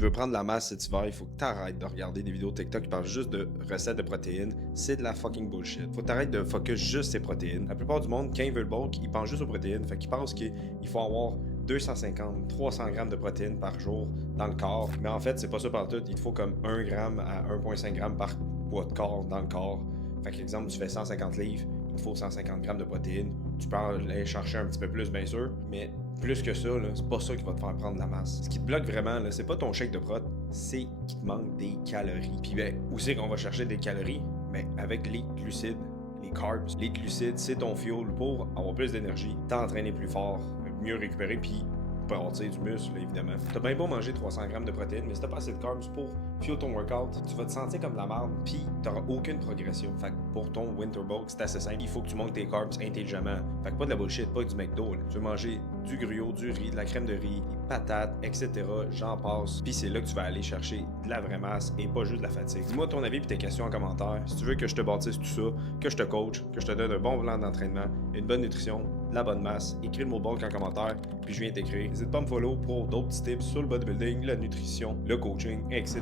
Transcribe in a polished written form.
tu veux prendre la masse cet hiver, il faut que tu arrêtes de regarder des vidéos TikTok qui parlent juste de recettes de protéines. C'est de la fucking bullshit. Faut que t'arrêtes de focus juste ces protéines. La plupart du monde, quand ils veulent le bulk, ils pensent juste aux protéines. Fait qu'ils pensent qu'il faut avoir 250, 300 grammes de protéines par jour dans le corps. Mais en fait, c'est pas ça partout. Il te faut comme 1 gramme à 1,5 g par poids de corps dans le corps. Fait qu'exemple, tu fais 150 livres, il te faut 150 grammes de protéines. Tu peux aller chercher un petit peu plus, bien sûr, mais plus que ça, c'est pas ça qui va te faire prendre de la masse. Ce qui te bloque vraiment, c'est pas ton shake de prot, c'est qu'il te manque des calories. Puis où c'est qu'on va chercher des calories? Ben, avec les glucides, les carbs. Les glucides, c'est ton fuel pour avoir plus d'énergie, t'entraîner plus fort, mieux récupérer, puis pour avoir du muscle, évidemment. T'as bien beau manger 300 grammes de protéines, mais si t'as pas assez de carbs pour fuel ton workout, tu vas te sentir comme de la merde, puis t'auras aucune progression. Fait que pour ton winter bulk, c'est assez simple. Il faut que tu montes tes carbs intelligemment. Fait que pas de la bullshit, pas du McDo. Tu veux manger du gruau, du riz, de la crème de riz, des patates, etc. J'en passe. Puis c'est là que tu vas aller chercher de la vraie masse et pas juste de la fatigue. Dis-moi ton avis et tes questions en commentaire. Si tu veux que je te bâtisse tout ça, que je te coach, que je te donne un bon plan d'entraînement, une bonne nutrition, de la bonne masse, écris le mot bulk en commentaire, puis je viens t'écrire. N'hésite pas à me follow pour d'autres petits tips sur le bodybuilding, la nutrition, le coaching, etc.